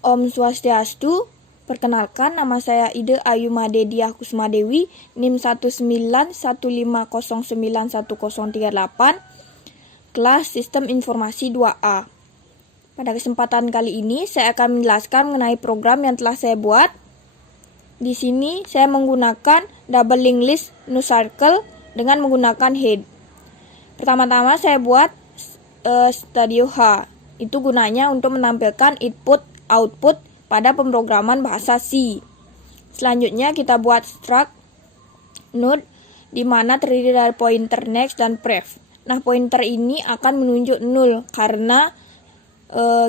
Om Swastiastu. Perkenalkan, nama saya Ide Ayu Madediah Kusmadewi, NIM 19150911038, kelas Sistem Informasi 2A. Pada kesempatan kali ini, saya akan menjelaskan mengenai program yang telah saya buat. Di sini, saya menggunakan double linked list NuCircle dengan menggunakan head. Pertama-tama, saya buat Studio H. Itu gunanya untuk menampilkan input-output pada pemrograman bahasa C. Selanjutnya kita buat struct node di mana terdiri dari pointer next dan pref. Nah, pointer ini akan menunjuk 0 karena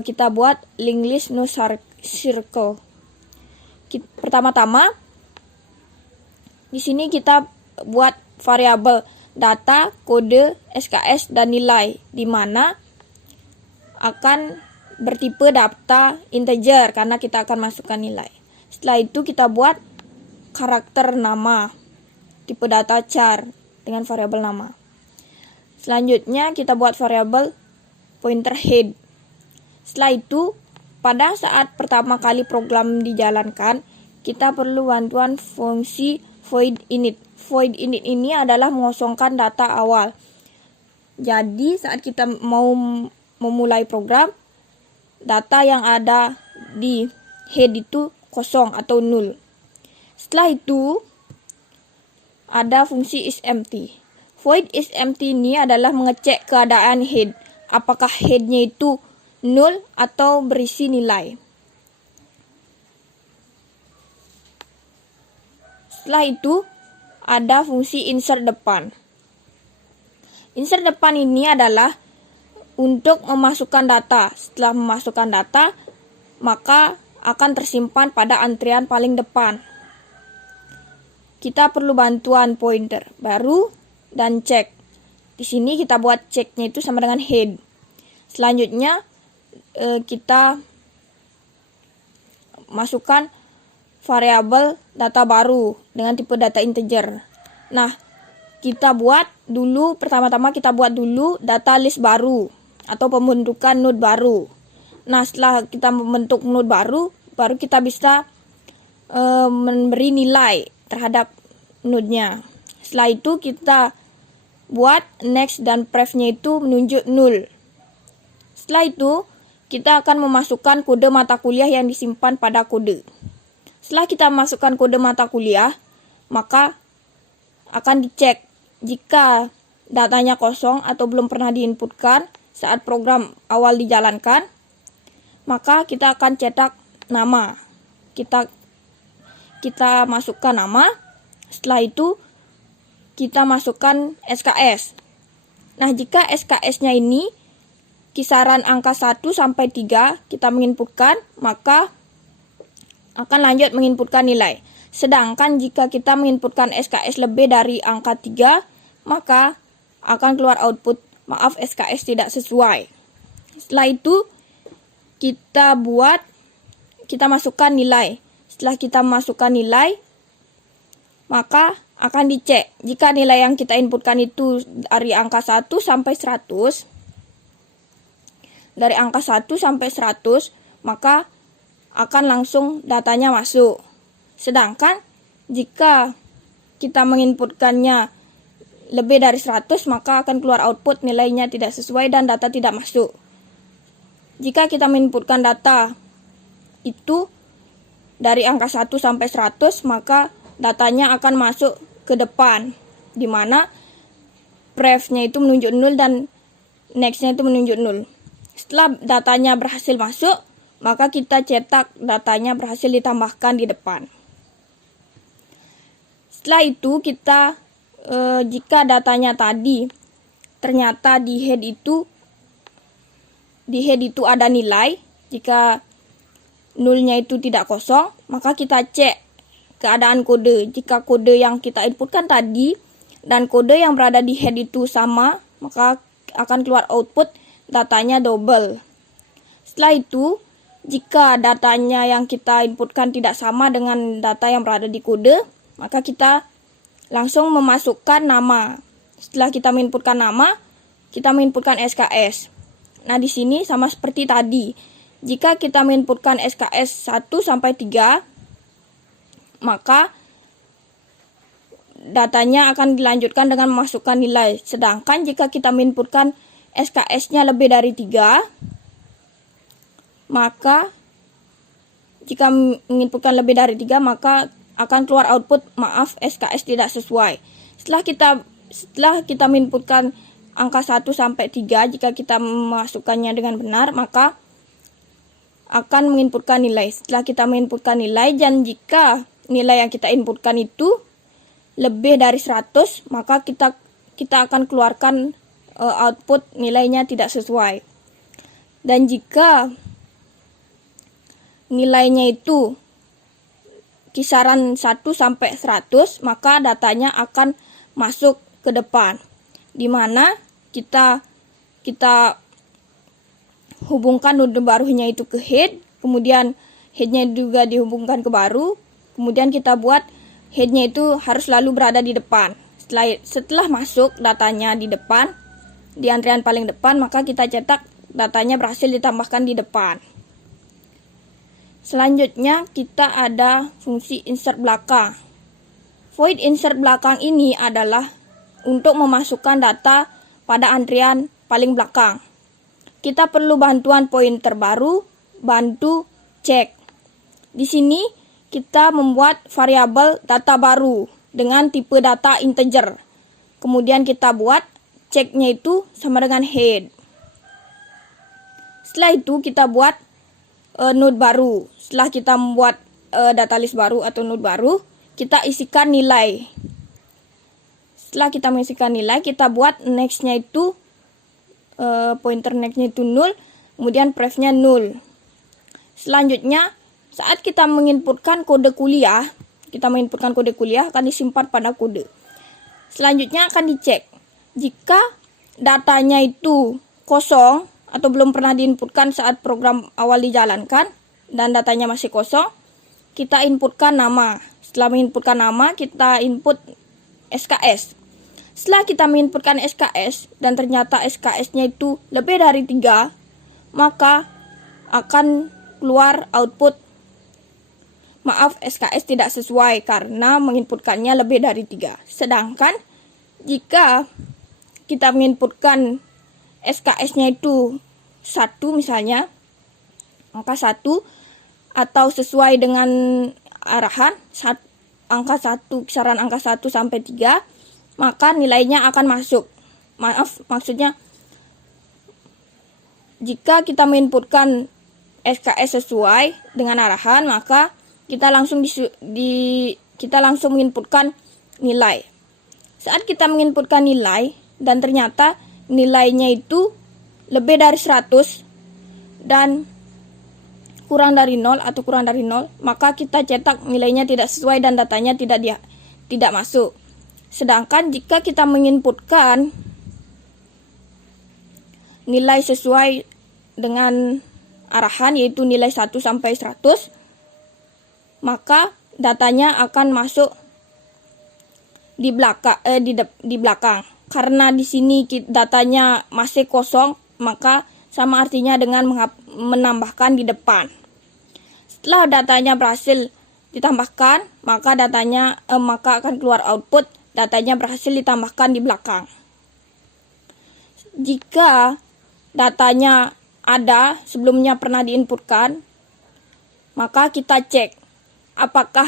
kita buat linked list NuCircle. Pertama-tama di sini kita buat variabel data, kode, SKS dan nilai di mana akan bertipe data integer karena kita akan masukkan nilai. Setelah itu kita buat karakter nama tipe data char dengan variabel nama. Selanjutnya kita buat variabel pointer head. Setelah itu pada saat pertama kali program dijalankan, kita perlu bantuan fungsi void init. Void init ini adalah mengosongkan data awal. Jadi saat kita mau memulai program, data yang ada di head itu kosong atau nol. Setelah itu ada fungsi isEmpty. Void isEmpty ini adalah mengecek keadaan head. Apakah headnya itu nol atau berisi nilai. Setelah itu ada fungsi insert depan. Insert depan ini adalah untuk memasukkan data. Setelah memasukkan data, maka akan tersimpan pada antrian paling depan. Kita perlu bantuan pointer baru dan cek. Di sini kita buat ceknya itu sama dengan head. Selanjutnya kita masukkan variabel data baru dengan tipe data integer. Nah, pertama-tama kita buat dulu data list baru atau pembentukan node baru. Nah, setelah kita membentuk node baru kita bisa memberi nilai terhadap node-nya. Setelah itu kita buat next dan pref-nya itu menunjuk 0. Setelah itu kita akan memasukkan kode mata kuliah yang disimpan pada kode. Setelah kita masukkan kode mata kuliah, maka akan dicek jika datanya kosong atau belum pernah diinputkan saat program awal dijalankan, maka kita akan cetak nama. Kita masukkan nama. Setelah itu kita masukkan SKS. Nah, jika SKS-nya ini kisaran angka 1 sampai 3 kita menginputkan, maka akan lanjut menginputkan nilai. Sedangkan jika kita menginputkan SKS lebih dari angka 3, maka akan keluar output maaf SKS tidak sesuai. Setelah itu kita masukkan nilai. Setelah kita masukkan nilai, maka akan dicek. Jika nilai yang kita inputkan itu dari angka 1 sampai 100, maka akan langsung datanya masuk. Sedangkan jika kita menginputkannya lebih dari 100, maka akan keluar output nilainya tidak sesuai dan data tidak masuk. Jika kita menginputkan data itu dari angka 1 sampai 100, maka datanya akan masuk ke depan, di mana pref-nya itu menunjuk 0 dan next-nya itu menunjuk 0. Setelah datanya berhasil masuk, maka kita cetak datanya berhasil ditambahkan di depan. Setelah itu jika datanya tadi ternyata di head itu ada nilai, jika nolnya itu tidak kosong, maka kita cek keadaan kode. Jika kode yang kita inputkan tadi dan kode yang berada di head itu sama, maka akan keluar output datanya double. Setelah itu, jika datanya yang kita inputkan tidak sama dengan data yang berada di kode, maka kita langsung memasukkan nama. Setelah kita menginputkan nama, kita menginputkan SKS. Nah, di sini sama seperti tadi. jika kita menginputkan SKS 1 sampai 3, maka datanya akan dilanjutkan dengan memasukkan nilai. Sedangkan jika kita menginputkan SKS-nya lebih dari 3, maka jika menginputkan lebih dari 3, maka akan keluar output maaf SKS tidak sesuai. Setelah kita menginputkan angka 1 sampai 3, jika kita memasukkannya dengan benar, maka akan menginputkan nilai. Setelah kita menginputkan nilai, dan jika nilai yang kita inputkan itu lebih dari 100, maka kita akan keluarkan output nilainya tidak sesuai. Dan jika nilainya itu kisaran 1 sampai 100, maka datanya akan masuk ke depan, di mana kita hubungkan node barunya itu ke head, kemudian headnya juga dihubungkan ke baru, kemudian kita buat headnya itu harus selalu berada di depan. Setelah masuk datanya di depan, di antrian paling depan, maka kita cetak datanya berhasil ditambahkan di depan. Selanjutnya kita ada fungsi insert belakang. Void insert belakang ini adalah untuk memasukkan data pada antrian paling belakang. Kita perlu bantuan pointer baru, bantu cek. Di sini kita membuat variabel data baru dengan tipe data integer. Kemudian kita buat ceknya itu sama dengan head. Setelah itu kita buat node baru. Setelah kita membuat data list baru atau node baru, kita isikan nilai. Setelah kita mengisikan nilai, kita buat next-nya itu pointer next-nya itu 0, kemudian pref-nya 0. Selanjutnya, saat kita menginputkan kode kuliah, akan disimpan pada kode. Selanjutnya akan dicek. Jika datanya itu kosong atau belum pernah diinputkan saat program awal dijalankan dan datanya masih kosong, kita inputkan nama. Setelah menginputkan nama, kita input SKS. Setelah kita menginputkan SKS dan ternyata SKS-nya itu lebih dari 3, maka akan keluar output maaf SKS tidak sesuai karena menginputkannya lebih dari 3. Sedangkan jika kita menginputkan SKS-nya itu 1 misalnya, angka 1, atau sesuai dengan arahan kisaran angka 1 sampai 3, maka nilainya akan masuk. Maksudnya jika kita menginputkan SKS sesuai dengan arahan, maka kita langsung menginputkan nilai. Saat kita menginputkan nilai dan ternyata nilainya itu lebih dari 100 dan kurang dari 0 atau kurang dari 0, maka kita cetak nilainya tidak sesuai dan datanya tidak masuk. Sedangkan jika kita menginputkan nilai sesuai dengan arahan, yaitu nilai 1 sampai 100, maka datanya akan masuk di belakang. Karena di sini datanya masih kosong, maka sama artinya dengan menambahkan di depan. Setelah datanya berhasil ditambahkan, maka akan keluar output datanya berhasil ditambahkan di belakang. Jika datanya ada sebelumnya pernah diinputkan, maka kita cek apakah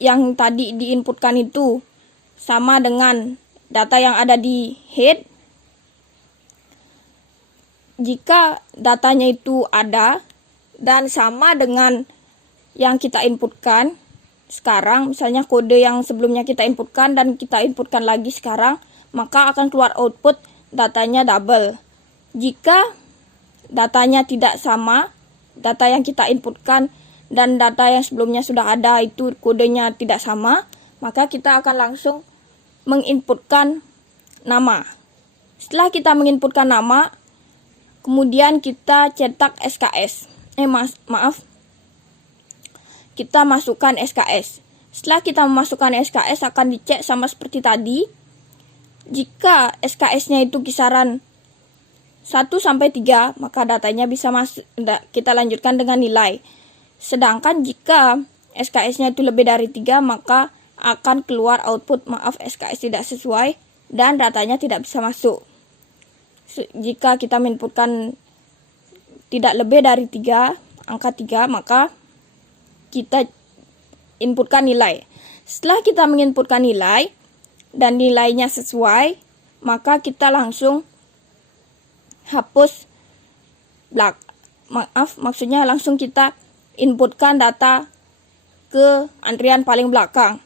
yang tadi diinputkan itu sama dengan data yang ada di head. Jika datanya itu ada dan sama dengan yang kita inputkan sekarang, misalnya kode yang sebelumnya kita inputkan dan kita inputkan lagi sekarang, maka akan keluar output datanya double. Jika datanya tidak sama, data yang kita inputkan dan data yang sebelumnya sudah ada itu kodenya tidak sama, maka kita akan langsung menginputkan nama. Setelah kita menginputkan nama, kemudian kita cetak SKS. Kita masukkan SKS. Setelah kita memasukkan SKS, akan dicek sama seperti tadi. Jika SKS-nya itu kisaran 1 sampai 3, maka datanya bisa masuk, kita lanjutkan dengan nilai. Sedangkan jika SKS-nya itu lebih dari 3, maka akan keluar output maaf SKS tidak sesuai dan datanya tidak bisa masuk. Jika kita menginputkan tidak lebih dari 3, angka 3, maka kita inputkan nilai. Setelah kita menginputkan nilai dan nilainya sesuai, maka kita langsung hapus maksudnya langsung kita inputkan data ke antrian paling belakang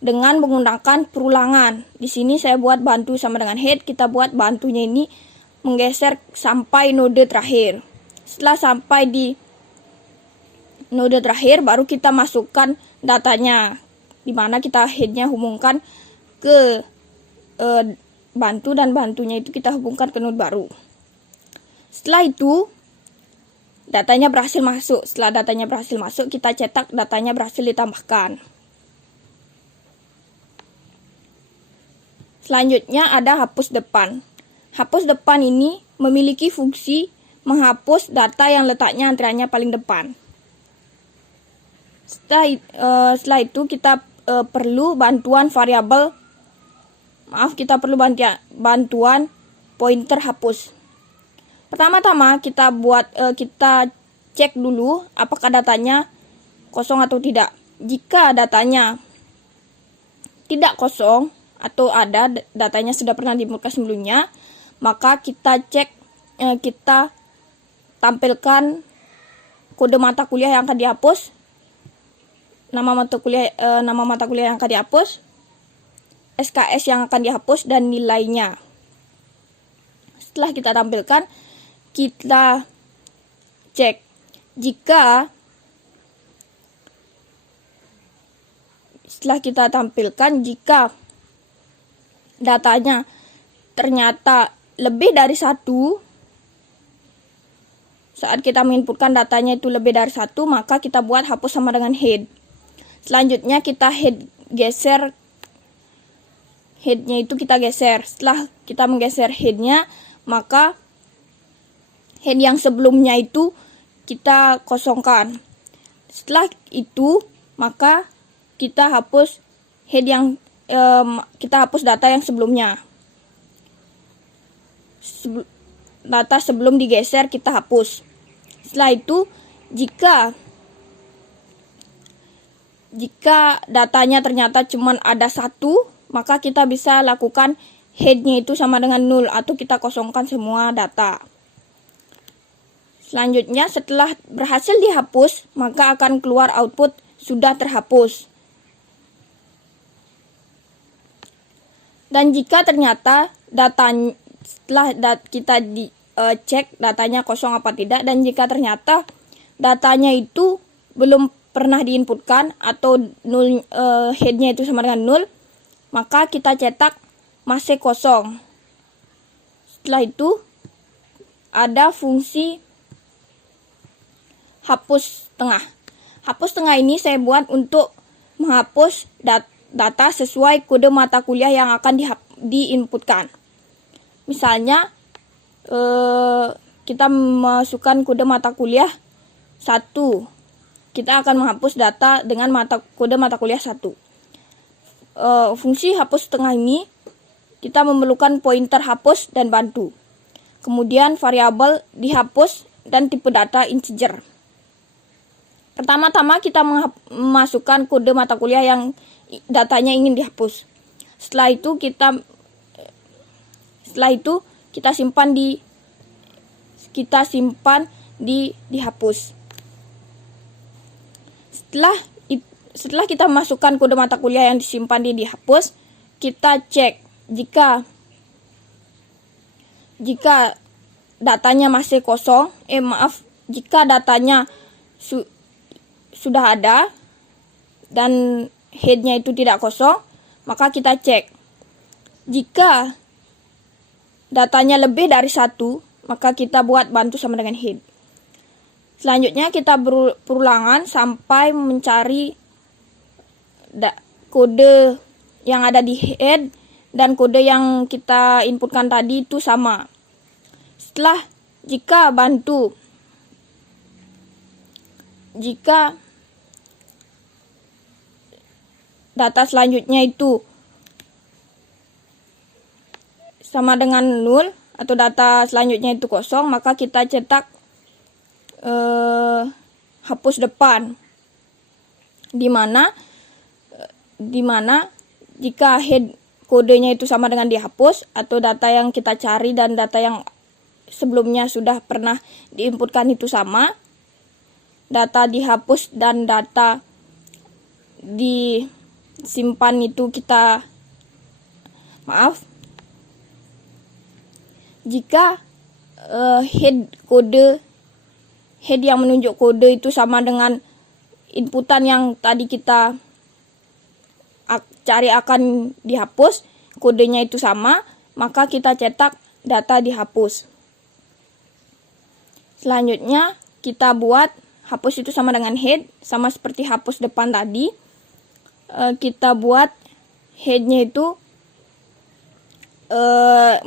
dengan menggunakan perulangan. Di sini saya buat bantu sama dengan head, kita buat bantunya ini menggeser sampai node terakhir. Setelah sampai di node terakhir, baru kita masukkan datanya, di mana kita headnya hubungkan ke bantu dan bantunya itu kita hubungkan ke node baru. Setelah itu datanya berhasil masuk. Setelah datanya berhasil masuk, kita cetak datanya berhasil ditambahkan. Selanjutnya ada hapus depan. Hapus depan ini memiliki fungsi menghapus data yang letaknya antriannya paling depan. Setelah itu kita perlu bantuan variabel. Kita perlu bantuan pointer hapus. Pertama-tama kita cek dulu apakah datanya kosong atau tidak. Jika datanya tidak kosong atau ada datanya sudah pernah diinputkan sebelumnya, maka kita tampilkan kode mata kuliah yang akan dihapus, nama mata kuliah yang akan dihapus, SKS yang akan dihapus dan nilainya. Setelah kita tampilkan, kita cek jika datanya ternyata lebih dari 1, saat kita menginputkan datanya itu lebih dari 1, maka kita buat hapus sama dengan head. Selanjutnya kita headnya itu kita geser. Setelah kita menggeser headnya, maka head yang sebelumnya itu kita kosongkan. Setelah itu, maka kita hapus kita hapus data yang sebelumnya. Data sebelum digeser kita hapus. Setelah itu, jika datanya ternyata cuma ada 1, maka kita bisa lakukan headnya itu sama dengan 0 atau kita kosongkan semua data. Selanjutnya, setelah berhasil dihapus, maka akan keluar output sudah terhapus. Dan jika ternyata setelah kita cek datanya kosong apa tidak, dan jika ternyata datanya itu belum pernah diinputkan atau headnya itu sama dengan 0, maka kita cetak masih kosong. Setelah itu ada fungsi hapus tengah. Hapus tengah ini saya buat untuk menghapus data sesuai kode mata kuliah yang akan diinputkan. Misalnya kita memasukkan kode mata kuliah 1. Kita akan menghapus data dengan kode mata kuliah 1. Fungsi hapus tengah ini kita memerlukan pointer hapus dan bantu. Kemudian variabel dihapus dan tipe data integer. Pertama-tama kita memasukkan kode mata kuliah yang datanya ingin dihapus. Setelah itu kita simpan dihapus. Setelah kita masukkan kode mata kuliah yang disimpan dihapus, kita cek jika datanya masih kosong, jika datanya sudah ada dan headnya itu tidak kosong, maka kita cek. Jika datanya lebih dari 1, maka kita buat bantu sama dengan head. Selanjutnya kita berulangan sampai mencari kode yang ada di head dan kode yang kita inputkan tadi itu sama. Jika data selanjutnya itu sama dengan 0 atau data selanjutnya itu kosong, maka kita cetak hapus depan, dimana jika head kodenya itu sama dengan dihapus atau data yang kita cari dan data yang sebelumnya sudah pernah diinputkan itu sama, data dihapus dan data disimpan itu jika head yang menunjuk kode itu sama dengan inputan yang tadi kita cari akan dihapus, kodenya itu sama, maka kita cetak data dihapus. Selanjutnya kita buat hapus itu sama dengan head, sama seperti hapus depan tadi. Kita buat headnya itu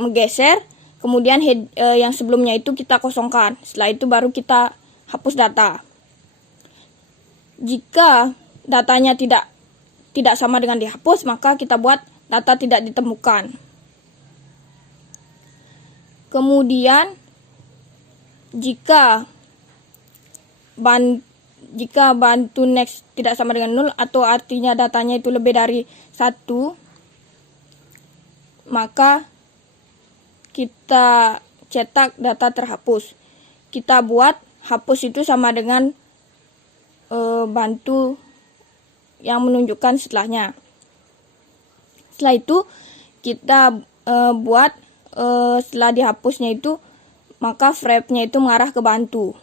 menggeser, kemudian head yang sebelumnya itu kita kosongkan. Setelah itu baru kita hapus data. Jika datanya tidak sama dengan dihapus, maka kita buat data tidak ditemukan. Kemudian jika bantu next tidak sama dengan 0 atau artinya datanya itu lebih dari 1, maka kita cetak data terhapus. Kita buat hapus itu sama dengan bantu yang menunjukkan setelahnya. Setelah itu kita buat setelah dihapusnya itu, maka wrapnya itu mengarah ke bantu.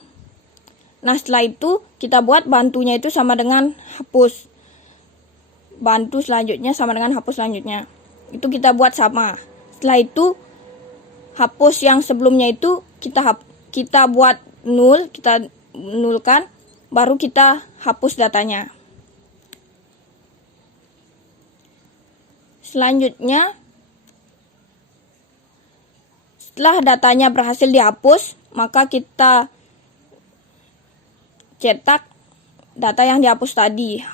Nah, setelah itu kita buat bantunya itu sama dengan hapus. Bantu selanjutnya sama dengan hapus selanjutnya. Itu kita buat sama. Setelah itu hapus yang sebelumnya itu kita buat 0, kita nulkan, baru kita hapus datanya. Selanjutnya, setelah datanya berhasil dihapus, maka kita cetak data yang dihapus tadi.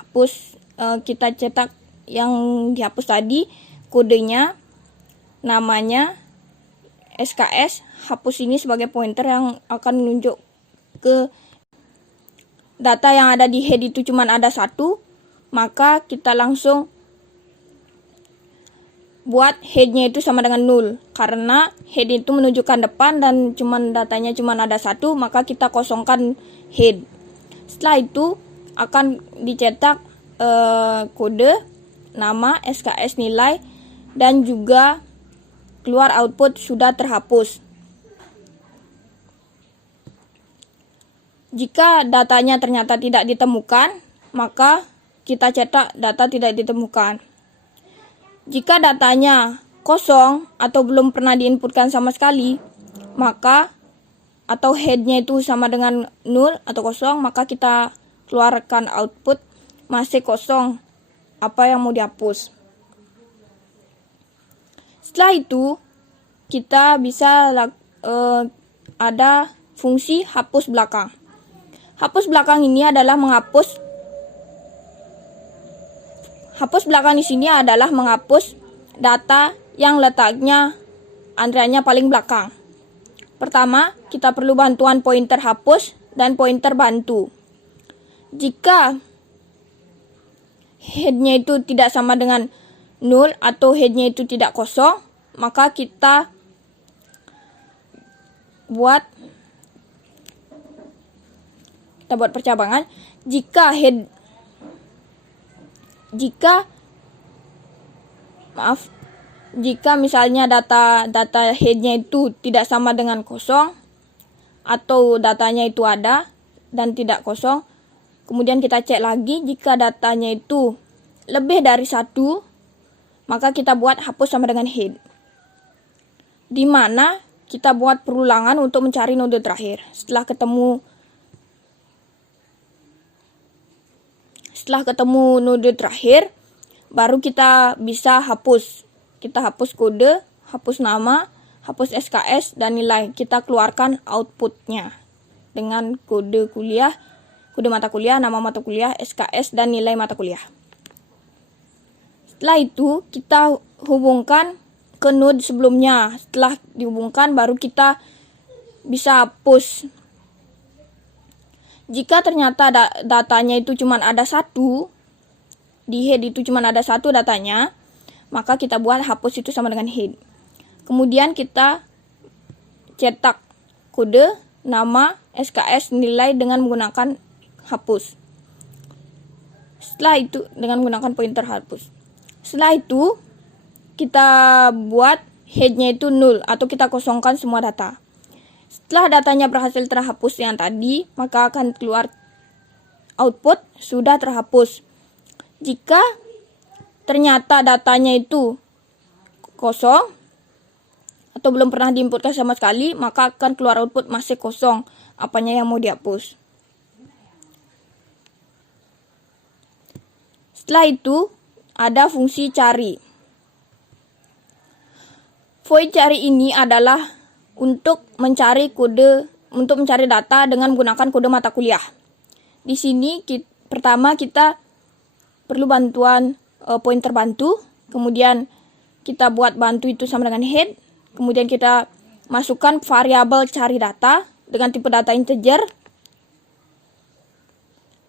Kita cetak yang dihapus tadi, kodenya, namanya, SKS. Hapus ini sebagai pointer yang akan menunjuk ke data yang ada di head itu cuma ada 1, maka kita langsung buat headnya itu sama dengan 0, karena head itu menunjukkan depan dan datanya cuma ada 1, maka kita kosongkan head. Setelah itu akan dicetak kode, nama, SKS, nilai, dan juga keluar output sudah terhapus. Jika datanya ternyata tidak ditemukan, maka kita cetak data tidak ditemukan. Jika datanya kosong atau belum pernah diinputkan sama sekali, maka atau headnya itu sama dengan 0 atau kosong, maka kita keluarkan output masih kosong, apa yang mau dihapus. Setelah itu kita bisa ada fungsi hapus belakang. Hapus belakang ini adalah menghapus. Hapus belakang di sini adalah menghapus data yang letaknya antreannya paling belakang. Pertama, kita perlu bantuan pointer hapus dan pointer bantu. Jika headnya itu tidak sama dengan 0 atau headnya itu tidak kosong, maka kita buat percabangan. Jika misalnya data headnya itu tidak sama dengan kosong atau datanya itu ada dan tidak kosong, kemudian kita cek lagi, jika datanya itu lebih dari 1, maka kita buat hapus sama dengan head, di mana kita buat perulangan untuk mencari node terakhir. Setelah ketemu node terakhir, baru kita bisa hapus. Kita hapus kode, hapus nama, hapus SKS dan nilai. Kita keluarkan outputnya dengan kode kuliah, kode mata kuliah, nama mata kuliah, SKS, dan nilai mata kuliah. Setelah itu, kita hubungkan ke node sebelumnya. Setelah dihubungkan, baru kita bisa hapus. Jika ternyata datanya itu cuma ada satu, di head itu cuma ada satu datanya, maka kita buat hapus itu sama dengan head. Kemudian kita cetak kode, nama, SKS, nilai dengan menggunakan hapus. Setelah itu dengan menggunakan pointer hapus. Setelah itu kita buat headnya itu 0 atau kita kosongkan semua data. Setelah datanya berhasil terhapus yang tadi, maka akan keluar output sudah terhapus. Jika ternyata datanya itu kosong atau belum pernah diinputkan sama sekali, maka akan keluar output masih kosong, apanya yang mau dihapus. Setelah itu ada fungsi cari. Void cari ini adalah untuk mencari data dengan menggunakan kode mata kuliah. Di sini pertama kita perlu bantuan pointer bantu, kemudian kita buat bantu itu sama dengan head, kemudian kita masukkan variabel cari data dengan tipe data integer.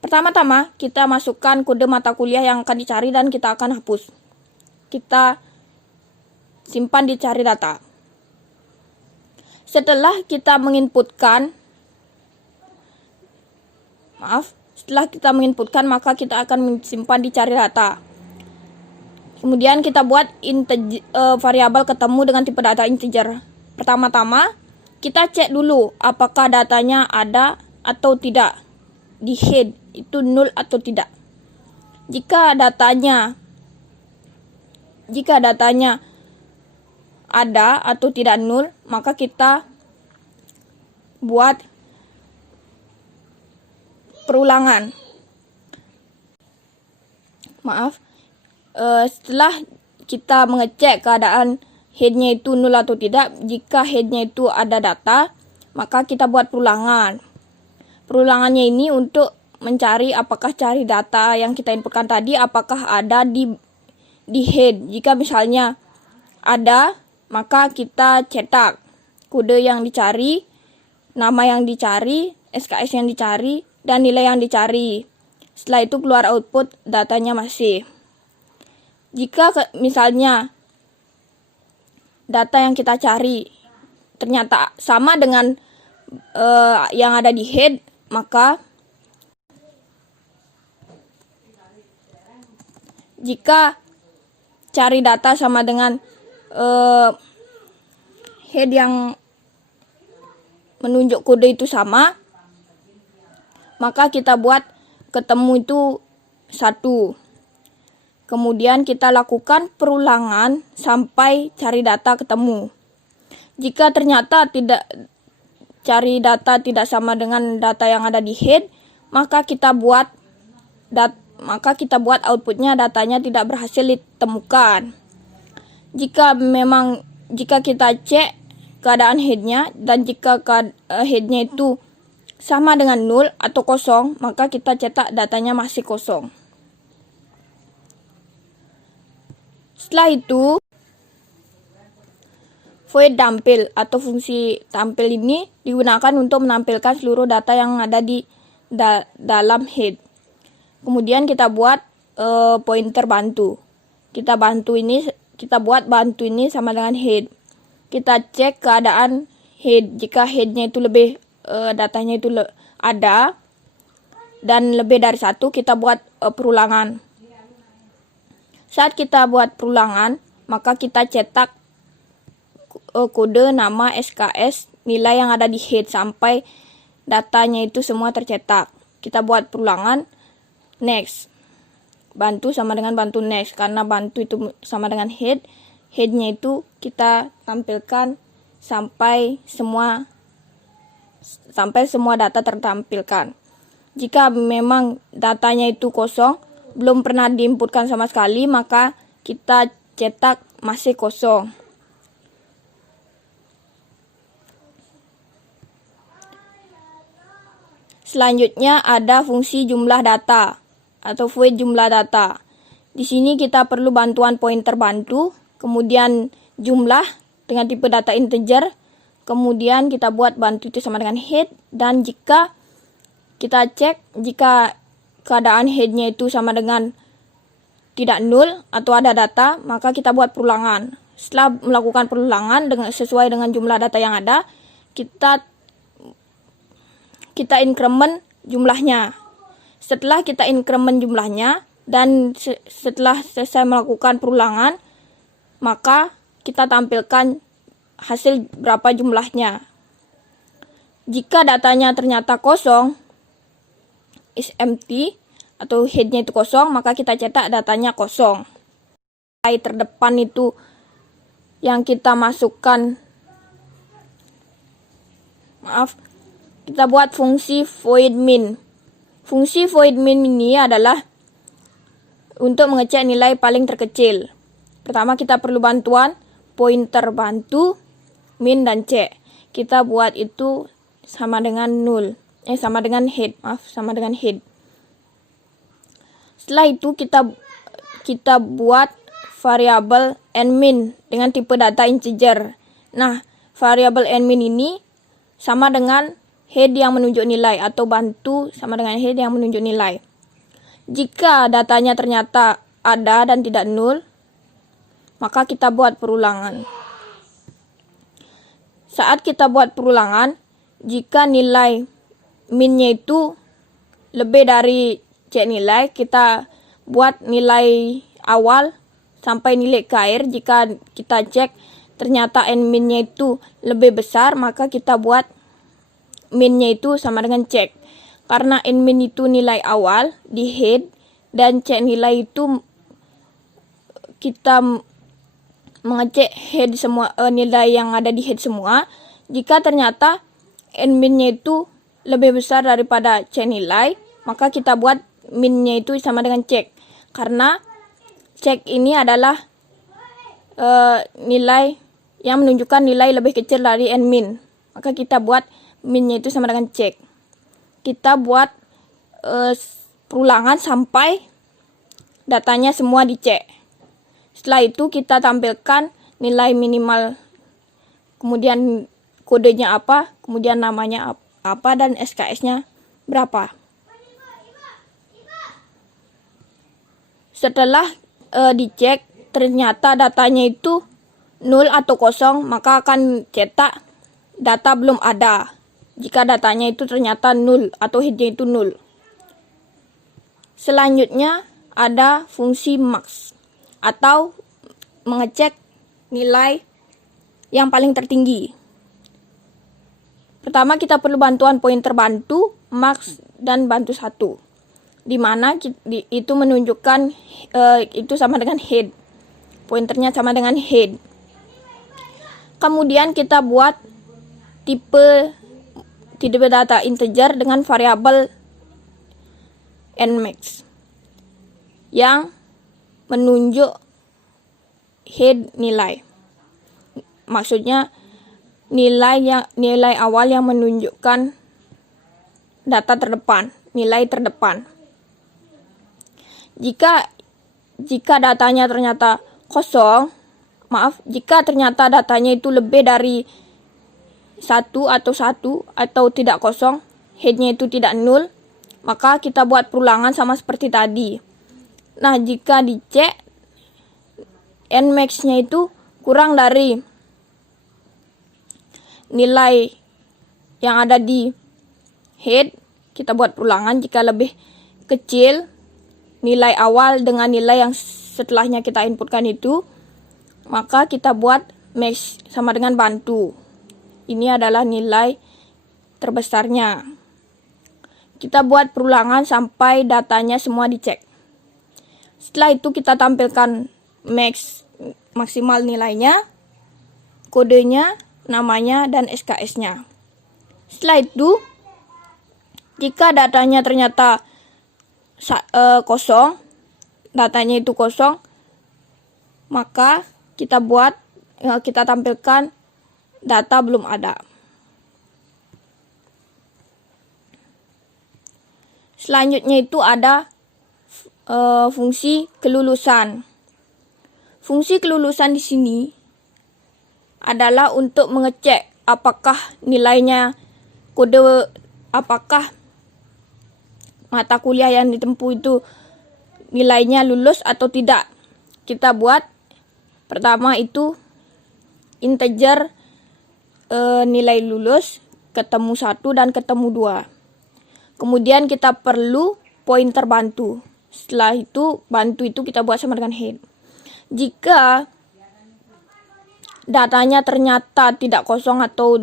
Pertama-tama kita masukkan kode mata kuliah yang akan dicari dan kita akan hapus. Kita simpan di cari data. Setelah kita menginputkan, maka kita akan simpan di cari data. Kemudian kita buat variabel ketemu dengan tipe data integer. Pertama-tama kita cek dulu apakah datanya ada atau tidak. Di head itu 0 atau tidak. Jika datanya ada atau tidak 0, maka kita buat perulangan. Setelah kita mengecek keadaan headnya itu 0 atau tidak, jika headnya itu ada data, maka kita buat perulangan. Perulangannya ini untuk mencari apakah cari data yang kita inputkan tadi apakah ada di head. Jika misalnya ada, maka kita cetak kode yang dicari, nama yang dicari, SKS yang dicari, dan nilai yang dicari. Setelah itu keluar output datanya masih. Jika misalnya data yang kita cari ternyata sama dengan yang ada di head, maka jika cari data sama dengan head yang menunjuk kode itu sama, maka kita buat ketemu itu 1. Kemudian kita lakukan perulangan sampai cari data ketemu. Jika ternyata cari data tidak sama dengan data yang ada di head, maka kita buat outputnya datanya tidak berhasil ditemukan. Jika kita cek keadaan headnya dan jika headnya itu sama dengan 0 atau kosong, maka kita cetak datanya masih kosong. Setelah itu, void tampil atau fungsi tampil ini digunakan untuk menampilkan seluruh data yang ada di dalam head. Kemudian kita buat pointer bantu. Kita buat bantu ini sama dengan head. Kita cek keadaan head. Jika headnya itu lebih datanya itu ada dan lebih dari 1, kita buat perulangan. Saat kita buat perulangan, maka kita cetak kode, nama, SKS, nilai yang ada di head sampai datanya itu semua tercetak. Kita buat perulangan, next. Bantu sama dengan bantu next, karena bantu itu sama dengan head. Headnya itu kita tampilkan sampai semua data tertampilkan. Jika memang datanya itu kosong, belum pernah diinputkan sama sekali, maka kita cetak masih kosong. Selanjutnya ada fungsi jumlah data atau void jumlah data. Di sini kita perlu bantuan pointer bantu, kemudian jumlah dengan tipe data integer, kemudian kita buat bantu itu sama dengan head, dan jika kita cek jika keadaan headnya itu sama dengan tidak nol atau ada data, maka kita buat perulangan. Setelah melakukan perulangan sesuai dengan jumlah data yang ada, kita increment jumlahnya. Setelah kita increment jumlahnya dan setelah selesai melakukan perulangan, maka kita tampilkan hasil berapa jumlahnya. Jika datanya ternyata kosong, is empty, atau headnya itu kosong, maka kita cetak datanya kosong. Nilai terdepan itu yang kita masukkan, kita buat fungsi void min. Fungsi void min ini adalah untuk mengecek nilai paling terkecil. Pertama kita perlu bantuan pointer bantu, min dan cek. Kita buat itu sama dengan sama dengan head. Setelah itu kita buat variabel nmin dengan tipe data integer. Nah, variabel nmin ini sama dengan head yang menunjuk nilai, atau bantu sama dengan head yang menunjuk nilai. Jika datanya ternyata ada dan tidak nol, maka kita buat perulangan. Saat kita buat perulangan, jika nilai minnya itu lebih dari cek nilai, kita buat nilai awal sampai nilai akhir. Jika kita cek ternyata n minnya itu lebih besar, maka kita buat minnya itu sama dengan cek. Karena n min itu nilai awal di head dan cek nilai itu kita mengecek head semua, nilai yang ada di head semua. Jika ternyata n minnya itu lebih besar daripada cek nilai, maka kita buat minnya itu sama dengan cek. Karena cek ini adalah nilai yang menunjukkan nilai lebih kecil dari n min, maka kita buat minnya itu sama dengan cek. Kita buat perulangan sampai datanya semua dicek. Setelah itu kita tampilkan nilai minimal, kemudian kodenya apa, kemudian namanya apa, dan SKS-nya berapa. Setelah dicek ternyata datanya itu 0 atau kosong, maka akan cetak data belum ada. Jika datanya itu ternyata 0 atau headnya itu 0. Selanjutnya ada fungsi max atau mengecek nilai yang paling tertinggi. Pertama kita perlu bantuan pointer bantu, max, dan bantu 1. Di mana itu menunjukkan itu sama dengan head. Pointernya sama dengan head. Kemudian kita buat tipe data integer dengan variabel nmax yang menunjuk head nilai. Maksudnya nilai awal yang menunjukkan data terdepan, nilai terdepan. Jika datanya ternyata kosong, jika ternyata datanya itu lebih dari 1 atau tidak kosong, headnya itu tidak 0, maka kita buat perulangan sama seperti tadi. Nah, jika dicek nmax-nya itu kurang dari nilai yang ada di head, kita buat perulangan. Jika lebih kecil nilai awal dengan nilai yang setelahnya kita inputkan itu, maka kita buat max sama dengan bantu. Ini adalah nilai terbesarnya. Kita buat perulangan sampai datanya semua dicek. Setelah itu kita tampilkan maksimal nilainya, kodenya, namanya, dan SKS-nya. Setelah itu, jika datanya ternyata kosong, datanya itu kosong, maka kita tampilkan data belum ada. Selanjutnya itu ada fungsi kelulusan. Fungsi kelulusan di sini adalah untuk mengecek apakah nilainya apakah mata kuliah yang ditempuh itu nilainya lulus atau tidak. Kita buat pertama itu integer nilai lulus, ketemu 1 dan ketemu 2. Kemudian kita perlu pointer bantu. Setelah itu bantu itu kita buat sama dengan head. Jika datanya ternyata tidak kosong atau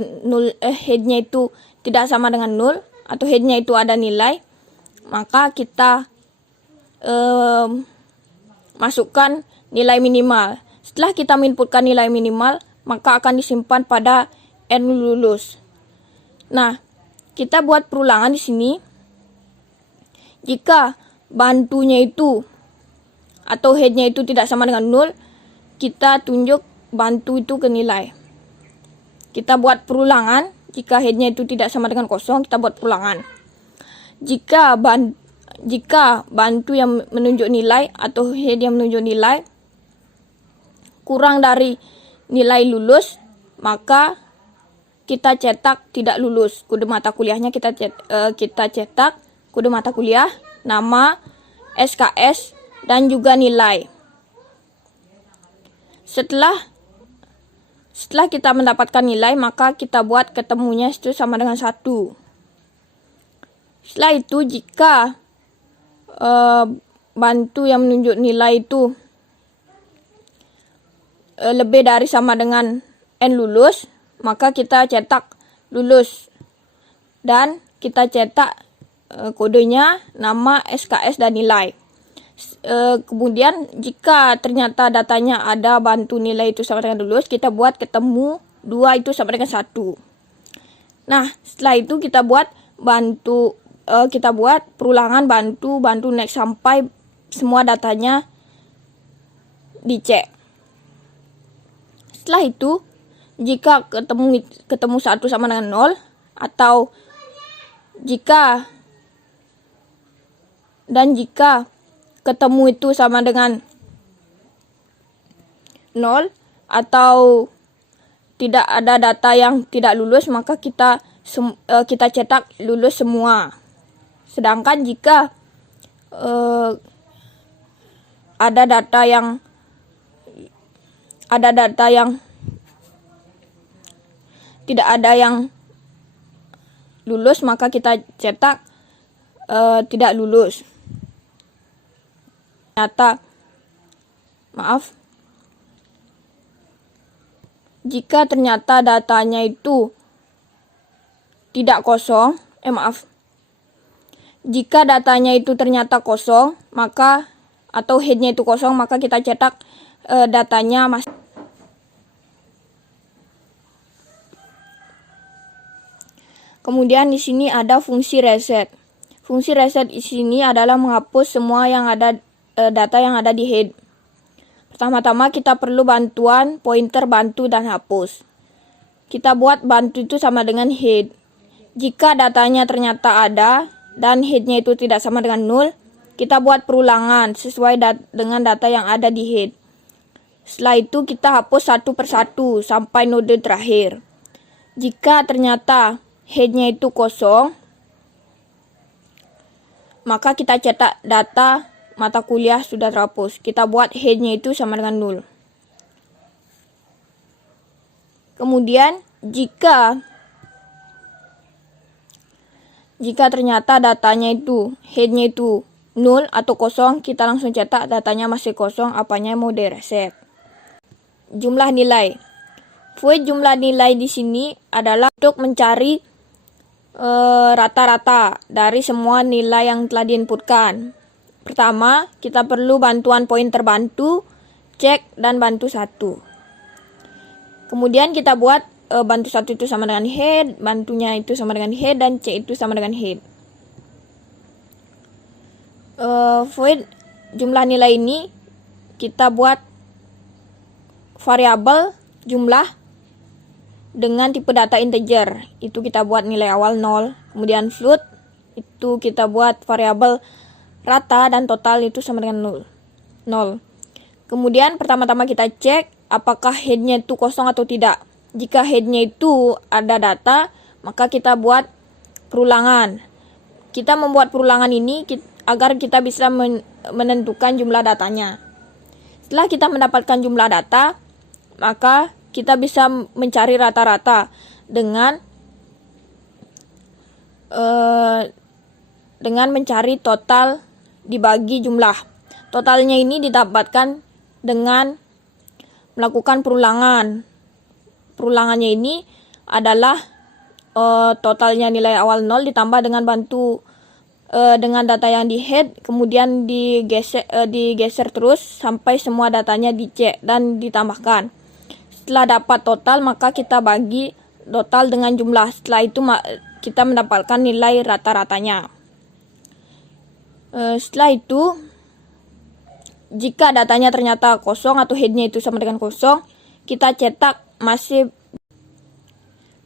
headnya itu tidak sama dengan 0 atau headnya itu ada nilai, maka kita masukkan nilai minimal. Setelah kita menginputkan nilai minimal, maka akan disimpan pada n lulus. Nah, kita buat perulangan di sini. Jika bantunya itu atau headnya itu tidak sama dengan 0, kita tunjuk bantu itu ke nilai. Kita buat perulangan. Jika headnya itu tidak sama dengan kosong, kita buat perulangan. Jika bantu yang menunjuk nilai atau head yang menunjuk nilai kurang dari nilai lulus, maka kita cetak tidak lulus. Kode mata kuliahnya kita cetak kode mata kuliah, nama, SKS, dan juga nilai. Setelah kita mendapatkan nilai, maka kita buat ketemunya itu sama dengan 1. Setelah itu, jika bantu yang menunjuk nilai itu lebih dari sama dengan n lulus, maka kita cetak lulus. Dan kita cetak kodenya, nama, SKS, dan nilai. Kemudian jika ternyata datanya ada bantu nilai itu sama dengan lulus, kita buat ketemu 2 itu sama dengan 1. Nah, setelah itu kita buat perulangan bantu next sampai semua datanya dicek. Setelah itu, jika ketemu 1 sama dengan 0 atau jika ketemu itu sama dengan 0 atau tidak ada data yang tidak lulus, maka kita cetak lulus semua. Sedangkan jika ada data yang tidak ada yang lulus, maka kita cetak tidak lulus. Jika ternyata datanya itu tidak kosong, jika datanya itu ternyata kosong, maka atau headnya itu kosong, maka kita cetak datanya masih. Kemudian di sini ada fungsi reset. Fungsi reset di sini adalah menghapus semua yang ada data yang ada di head. Pertama-tama kita perlu bantuan pointer bantu dan hapus. Kita buat bantu itu sama dengan head. Jika datanya ternyata ada dan headnya itu tidak sama dengan 0, kita buat perulangan sesuai dengan data yang ada di head. Setelah itu kita hapus satu persatu sampai node terakhir. Jika ternyata headnya itu kosong, maka kita cetak data mata kuliah sudah terhapus. Kita buat headnya itu sama dengan 0. Kemudian jika ternyata datanya itu headnya itu 0 atau kosong, kita langsung cetak datanya masih kosong, apanya mau direset. Jumlah nilai. Void jumlah nilai di sini adalah untuk mencari rata-rata dari semua nilai yang telah diinputkan. Pertama, kita perlu bantuan pointer bantu, cek, dan bantu 1. Kemudian kita buat bantu 1 itu sama dengan head, bantunya itu sama dengan head, dan cek itu sama dengan head. Void jumlah nilai ini kita buat variabel jumlah dengan tipe data integer. Itu kita buat nilai awal 0, kemudian float Itu kita buat variabel rata dan total itu sama dengan 0. Kemudian pertama-tama kita cek apakah headnya itu kosong atau tidak. Jika headnya itu ada data, maka kita buat perulangan. Kita membuat perulangan ini agar kita bisa menentukan jumlah datanya. Setelah kita mendapatkan jumlah data, maka kita bisa mencari rata-rata dengan mencari total dibagi jumlah. Totalnya ini didapatkan dengan melakukan perulangan. Perulangannya ini adalah totalnya nilai awal 0 ditambah dengan dengan data yang di head, kemudian digeser terus sampai semua datanya dicek dan ditambahkan. Setelah dapat total, maka kita bagi total dengan jumlah. Setelah itu kita mendapatkan nilai rata-ratanya. Setelah itu, jika datanya ternyata kosong atau headnya itu sama dengan kosong, kita cetak masih.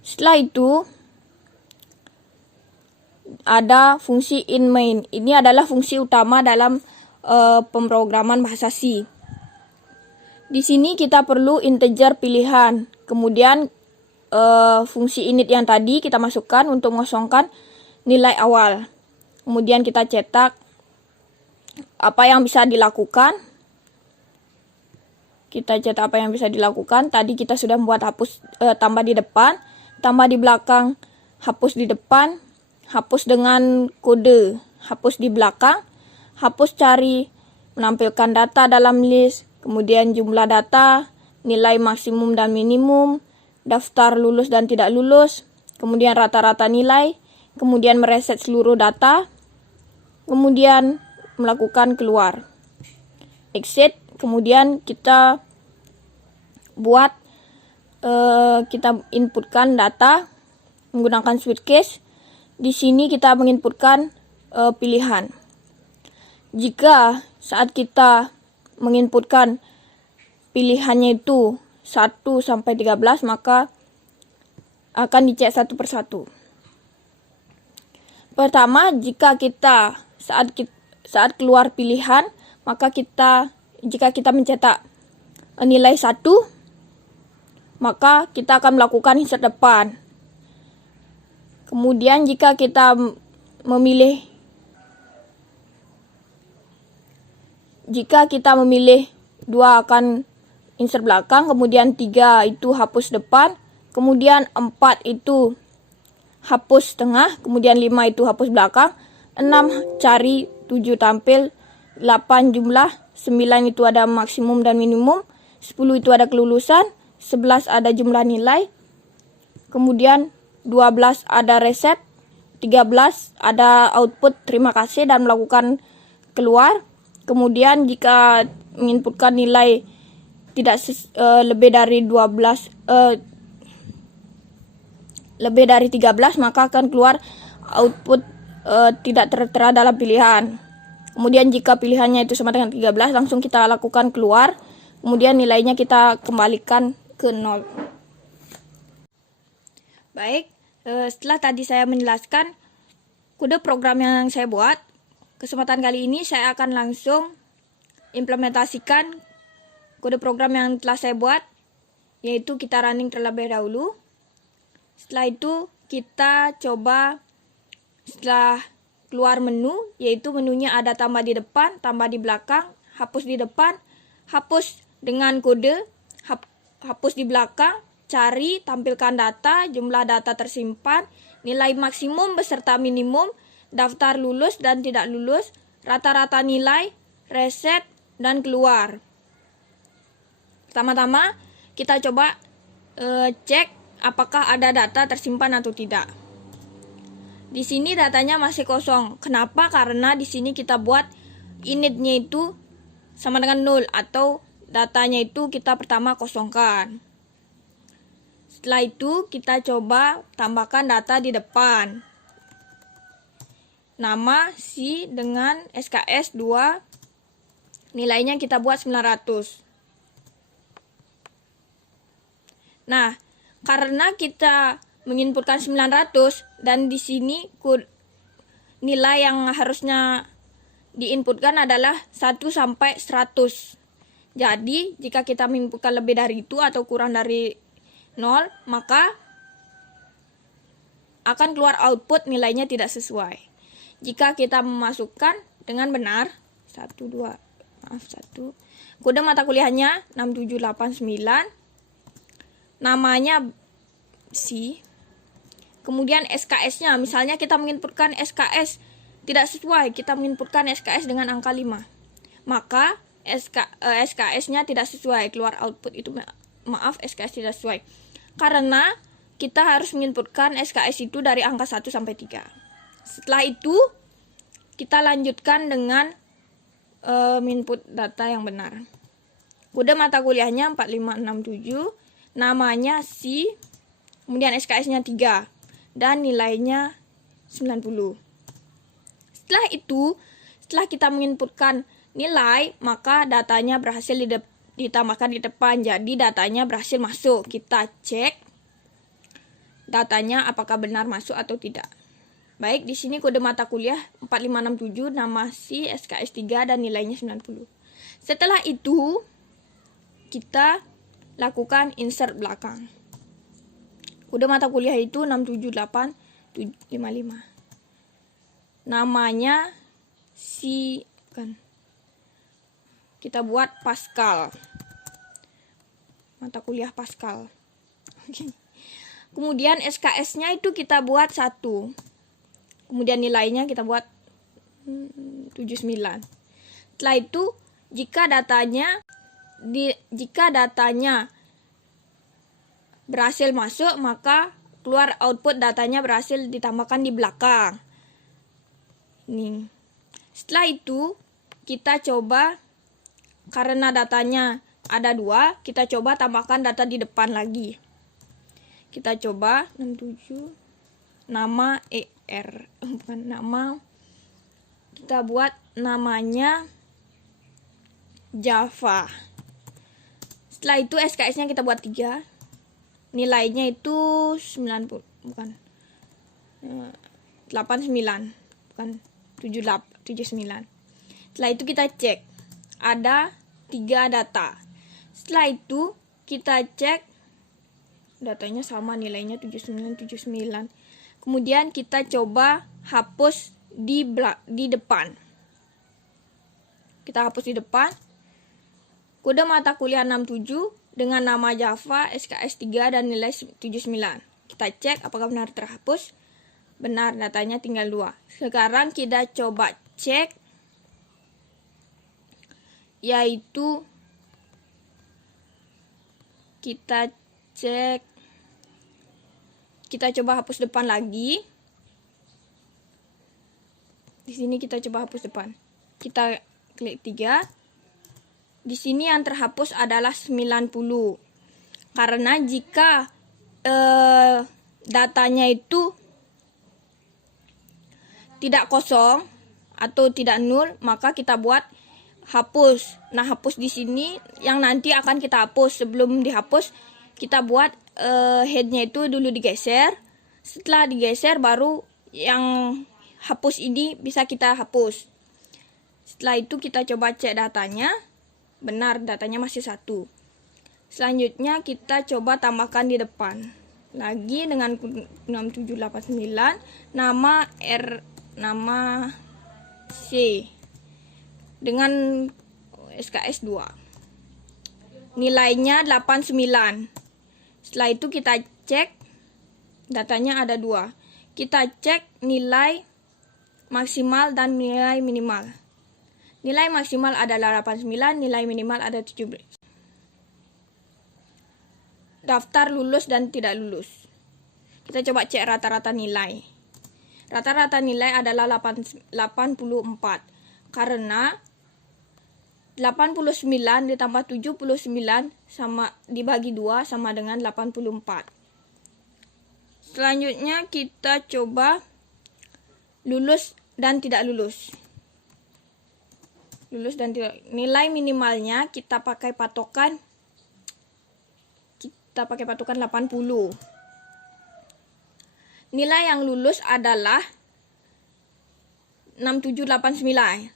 Setelah itu, ada fungsi in main. Ini adalah fungsi utama dalam pemrograman bahasa C. Di sini kita perlu integer pilihan. Kemudian fungsi init yang tadi kita masukkan untuk mengosongkan nilai awal. Kemudian kita cetak apa yang bisa dilakukan. Kita cetak apa yang bisa dilakukan. Tadi kita sudah membuat hapus tambah di depan, tambah di belakang, hapus di depan, hapus dengan kode, hapus di belakang, hapus cari, menampilkan data dalam list, kemudian jumlah data, nilai maksimum dan minimum, daftar lulus dan tidak lulus, kemudian rata-rata nilai, kemudian mereset seluruh data, kemudian melakukan keluar. Exit, kemudian kita buat, kita inputkan data menggunakan switch case. Di sini kita menginputkan pilihan. Jika saat kita menginputkan pilihannya itu 1 sampai 13, maka akan dicek satu persatu. Pertama, jika kita saat keluar pilihan, maka jika kita mencetak nilai 1, maka kita akan melakukan insert depan. Kemudian jika kita memilih 2 akan insert belakang, kemudian 3 itu hapus depan, kemudian 4 itu hapus tengah, kemudian 5 itu hapus belakang, 6 cari, 7 tampil, 8 jumlah, 9 itu ada maksimum dan minimum, 10 itu ada kelulusan, 11 ada jumlah nilai, kemudian 12 ada reset, 13 ada output terima kasih dan melakukan keluar. Kemudian jika menginputkan nilai tidak lebih dari 13, maka akan keluar output tidak tertera dalam pilihan. Kemudian jika pilihannya itu sama dengan 13, langsung kita lakukan keluar. Kemudian nilainya kita kembalikan ke 0. Baik, setelah tadi saya menjelaskan kode program yang saya buat, kesempatan kali ini saya akan langsung implementasikan kode program yang telah saya buat, yaitu kita running terlebih dahulu. Setelah itu kita coba, setelah keluar menu, yaitu menunya ada tambah di depan, tambah di belakang, hapus di depan, hapus dengan kode, hapus di belakang, cari, tampilkan data, jumlah data tersimpan, nilai maksimum beserta minimum, daftar lulus dan tidak lulus, rata-rata nilai, reset, dan keluar. Pertama-tama kita coba cek apakah ada data tersimpan atau tidak. Di sini datanya masih kosong. Kenapa? Karena di sini kita buat initnya itu sama dengan 0 atau datanya itu kita pertama kosongkan. Setelah itu kita coba tambahkan data di depan. Nama C dengan SKS 2, nilainya kita buat 900. Nah, karena kita menginputkan 900 dan di sini nilai yang harusnya diinputkan adalah 1 sampai 100. Jadi, jika kita menginputkan lebih dari itu atau kurang dari 0, maka akan keluar output nilainya tidak sesuai. Jika kita memasukkan dengan benar, 1, kode mata kuliahnya 6789, namanya C. Kemudian SKS-nya, misalnya kita menginputkan SKS tidak sesuai, kita menginputkan SKS dengan angka 5. Maka SKS-nya tidak sesuai, keluar output itu SKS tidak sesuai. Karena kita harus menginputkan SKS itu dari angka 1 sampai 3. Setelah itu kita lanjutkan dengan input data yang benar. Kode mata kuliahnya 4567, namanya C, kemudian SKS-nya 3 dan nilainya 90. Setelah itu, setelah kita menginputkan nilai, maka datanya berhasil ditambahkan di depan. Jadi datanya berhasil masuk. Kita cek datanya apakah benar masuk atau tidak. Baik, di sini kode mata kuliah 4567, nama C, SKS 3 dan nilainya 90. Setelah itu, kita lakukan insert belakang. Kode mata kuliah itu 678555. Namanya C, kan. Kita buat Pascal. Mata kuliah Pascal. Kemudian SKS-nya itu kita buat 1. Kemudian nilainya kita buat 79. Setelah itu, jika datanya berhasil masuk, maka keluar output datanya berhasil ditambahkan di belakang. Nih. Setelah itu, kita coba, karena datanya ada 2, kita coba tambahkan data di depan lagi. Kita coba 67, nama ER, bukan nama, kita buat namanya Java. Setelah itu SKS-nya kita buat 3, nilainya itu 90, bukan 89, bukan 79. Setelah itu kita cek, ada 3 data. Setelah itu kita cek datanya sama, nilainya 79. Kemudian kita coba hapus di depan. Kita hapus di depan. Kode mata kuliah 67 dengan nama Java, SKS 3 dan nilai 79. Kita cek apakah benar terhapus. Benar, datanya tinggal 2. Sekarang kita coba cek, yaitu kita coba hapus depan lagi. Di sini kita coba hapus depan. Kita klik 3. Di sini yang terhapus adalah 90. Karena jika datanya itu tidak kosong atau tidak nol, maka kita buat hapus. Nah, hapus di sini yang nanti akan kita hapus. Sebelum dihapus, kita buat headnya itu dulu digeser. Setelah digeser, baru yang hapus ini bisa kita hapus. Setelah itu kita coba cek datanya. Benar, datanya masih 1. Selanjutnya kita coba tambahkan di depan. Lagi dengan 6789, nama C dengan SKS 2. Nilainya 89. Setelah itu kita cek datanya ada 2. Kita cek nilai maksimal dan nilai minimal. Nilai maksimal adalah 89, nilai minimal ada 17. Daftar lulus dan tidak lulus. Kita coba cek rata-rata nilai. Rata-rata nilai adalah 84. Karena 89 ditambah 79 sama dibagi 2 sama dengan 84. Selanjutnya kita coba lulus dan tidak lulus. Lulus dan tidak. Nilai minimalnya kita pakai patokan 80. Nilai yang lulus adalah 6789.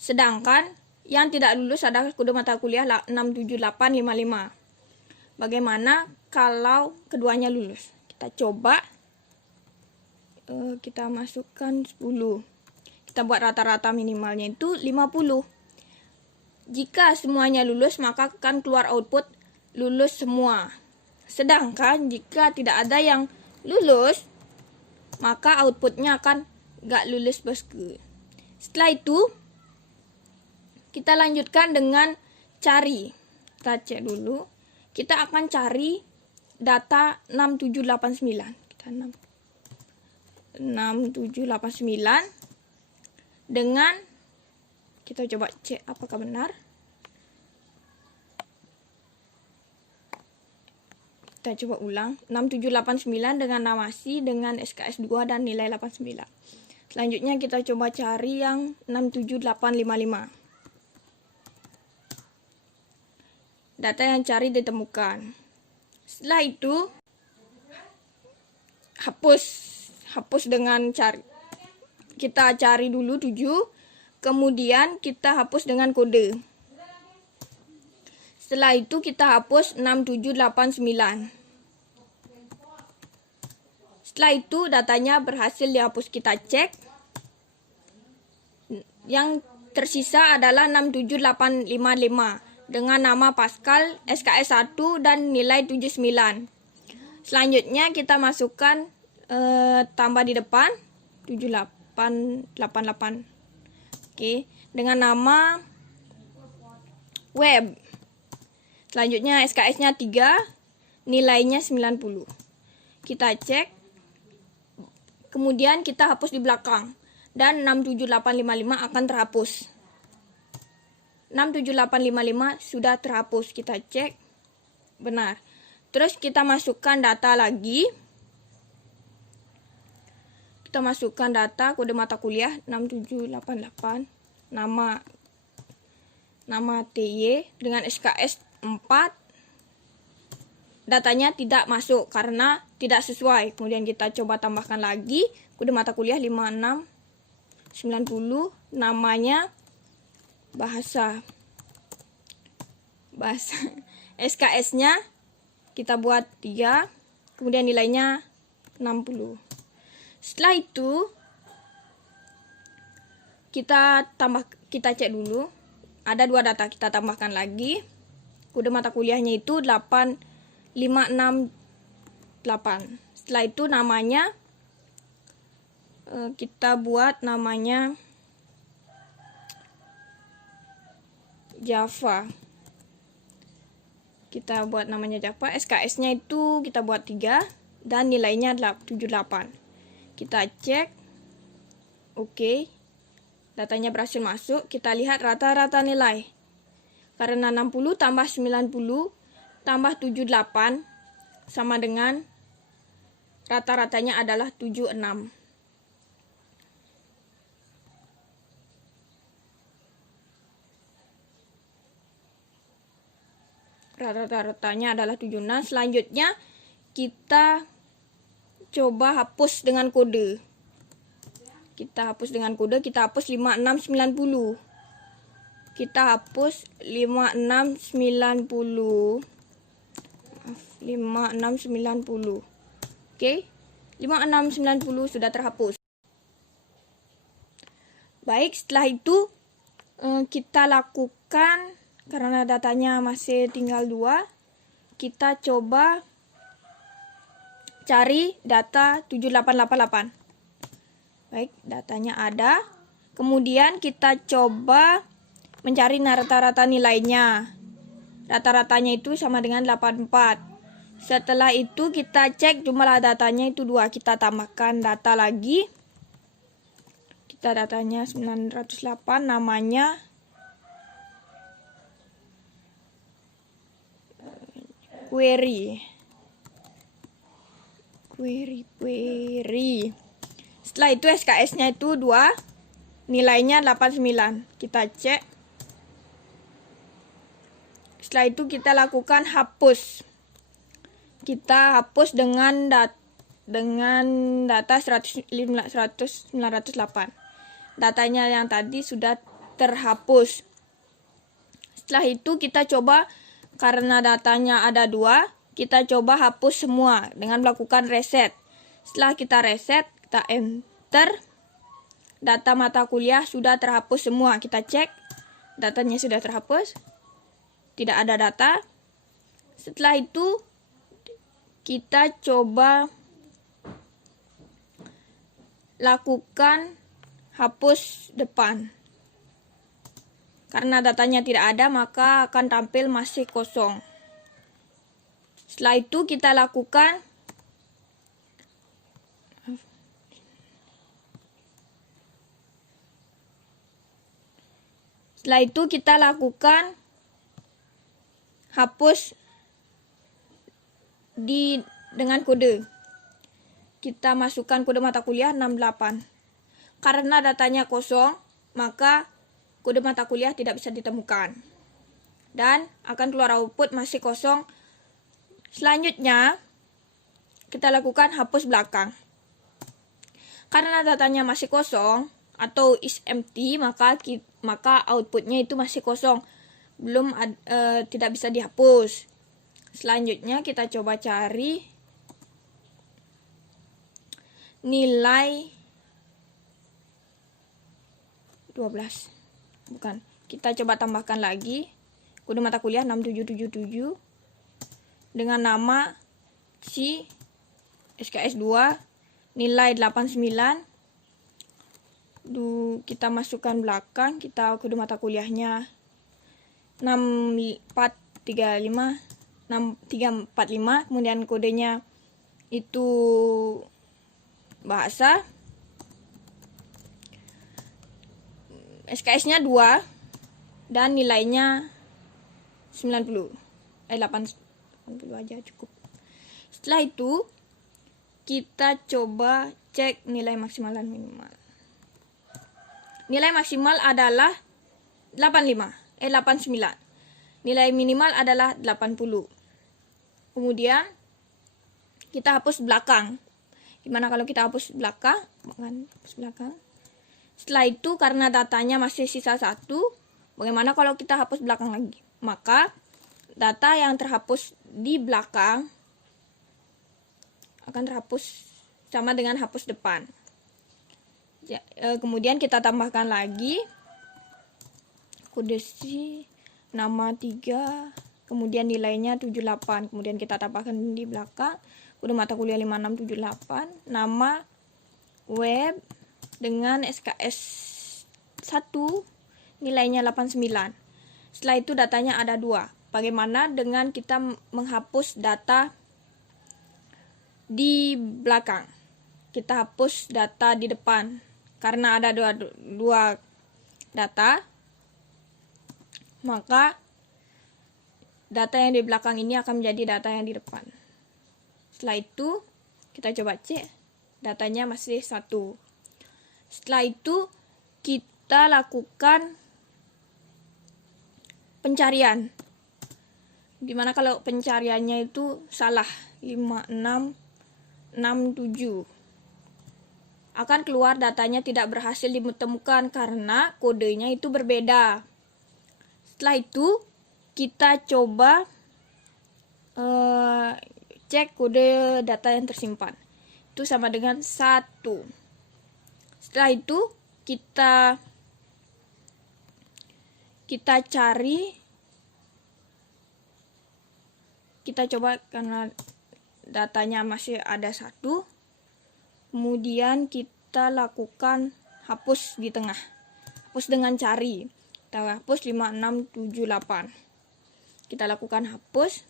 Sedangkan yang tidak lulus adalah kode mata kuliah 67855. Bagaimana kalau keduanya lulus? Kita coba. Kita masukkan 10. Kita buat rata-rata minimalnya itu 50. Jika semuanya lulus, maka akan keluar output lulus semua. Sedangkan jika tidak ada yang lulus, maka outputnya akan gak lulus bosku. Setelah itu, kita lanjutkan dengan cari. Kita cek dulu. Kita akan cari data 6789. Kita 6789 dengan, kita coba cek apakah benar. Kita coba ulang. 6789 dengan namasi, dengan SKS 2 dan nilai 89. Selanjutnya kita coba cari yang 67855. Data yang cari ditemukan. Setelah itu hapus dengan cari. Kita cari dulu 7, kemudian kita hapus dengan kode. Setelah itu kita hapus 6789. Setelah itu datanya berhasil dihapus. Kita cek. Yang tersisa adalah 67855 dengan nama Pascal, SKS 1 dan nilai 79. Selanjutnya kita masukkan tambah di depan 7888. Oke, dengan nama web. Selanjutnya SKS-nya 3, nilainya 90. Kita cek. Kemudian kita hapus di belakang dan 67855 akan terhapus. 67855 sudah terhapus. Kita cek. Benar. Terus kita masukkan data lagi. Kita masukkan data kode mata kuliah 6788, nama TY dengan SKS 4. Datanya tidak masuk karena tidak sesuai. Kemudian kita coba tambahkan lagi kode mata kuliah 5690, namanya bahasa. SKS-nya kita buat 3, kemudian nilainya 60. Setelah itu kita cek dulu. Ada 2 data, kita tambahkan lagi. Kode mata kuliahnya itu 8568. Setelah itu namanya kita buat namanya Java. Kita buat namanya Java. SKS-nya itu kita buat 3 dan nilainya 78. Kita cek. Oke. Datanya berhasil masuk. Kita lihat rata-rata nilai. Karena 60 tambah 90 tambah 78 sama dengan rata-ratanya adalah 76. Rata-ratanya adalah 76. Selanjutnya kita coba hapus dengan kode. Kita hapus 5690. Kita hapus 5690. 5690. Oke. 5690 sudah terhapus. Baik, setelah itu kita lakukan, karena datanya masih tinggal 2, kita coba cari data 7888. Baik, datanya ada. Kemudian kita coba mencari rata-rata nilainya. Rata-ratanya itu sama dengan 84. Setelah itu kita cek jumlah datanya itu 2. Kita tambahkan data lagi. Kita datanya 908, namanya query. Setelah itu SKS-nya itu 2, nilainya 89. Kita cek. Setelah itu kita lakukan hapus. Kita hapus dengan data 908. datanya yang tadi sudah terhapus. Setelah itu kita coba, karena datanya ada 2, kita coba hapus semua dengan melakukan reset. Setelah kita reset, kita enter, data mata kuliah sudah terhapus semua. Kita cek, datanya sudah terhapus, tidak ada data. Setelah itu kita coba lakukan hapus depan. Karena datanya tidak ada, maka akan tampil masih kosong. Setelah itu kita lakukan hapus dengan kode. Kita masukkan kode mata kuliah 68. Karena datanya kosong, maka kode mata kuliah tidak bisa ditemukan. Dan akan keluar output masih kosong. Selanjutnya, kita lakukan hapus belakang. Karena datanya masih kosong atau is empty, maka outputnya itu masih kosong. Tidak bisa dihapus. Selanjutnya kita coba cari nilai 12. Bukan. Kita coba tambahkan lagi kode mata kuliah 6777 dengan nama si SKS 2, nilai 89. Kita masukkan belakang, kita kode mata kuliahnya 6345, kemudian kodenya itu bahasa. SKS-nya 2 dan nilainya 80 aja cukup. Setelah itu kita coba cek nilai maksimal dan minimal. Nilai maksimal adalah 89. Nilai minimal adalah 80. Kemudian kita hapus belakang. Gimana kalau kita hapus belakang? Setelah itu, karena datanya masih sisa 1, bagaimana kalau kita hapus belakang lagi? Maka data yang terhapus di belakang akan terhapus sama dengan hapus depan. Kemudian kita tambahkan lagi kode si nama 3, kemudian nilainya 78, kemudian kita tambahkan di belakang kode mata kuliah 5678, nama web dengan SKS 1, nilainya 89. Setelah itu datanya ada 2. Bagaimana dengan kita menghapus data di belakang? Kita hapus data di depan. Karena ada dua data, maka data yang di belakang ini akan menjadi data yang di depan. Setelah itu kita coba cek, datanya masih 1. Setelah itu kita lakukan pencarian. Dimana kalau pencariannya itu salah, 5667. Akan keluar datanya tidak berhasil ditemukan karena kodenya itu berbeda. Setelah itu kita coba cek kode data yang tersimpan. Itu sama dengan 1. Setelah itu kita coba karena datanya masih ada 1. Kemudian kita lakukan hapus di tengah. Hapus dengan cari. Kita hapus 5678. Kita lakukan hapus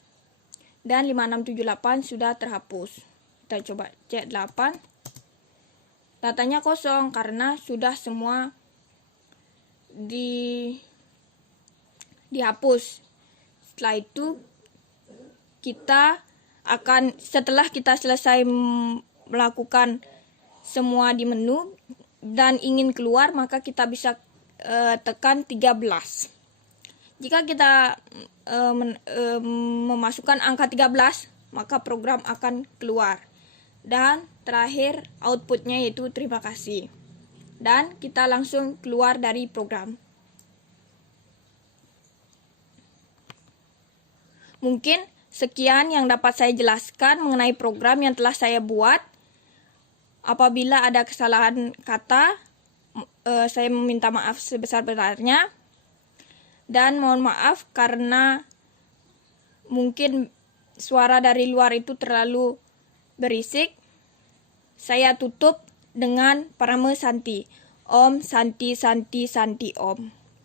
dan 5678 sudah terhapus. Kita coba cek 8. Datanya kosong karena sudah semua dihapus. Setelah itu setelah kita selesai melakukan semua di menu dan ingin keluar, maka kita bisa tekan 13. Jika kita memasukkan angka 13, maka program akan keluar. Dan terakhir outputnya yaitu terima kasih. Dan kita langsung keluar dari program. Mungkin sekian yang dapat saya jelaskan mengenai program yang telah saya buat. Apabila ada kesalahan kata, saya meminta maaf sebesar-besarnya. Dan mohon maaf karena mungkin suara dari luar itu terlalu berisik. Saya tutup dengan Parama Santi. Om Santi Santi Santi Om.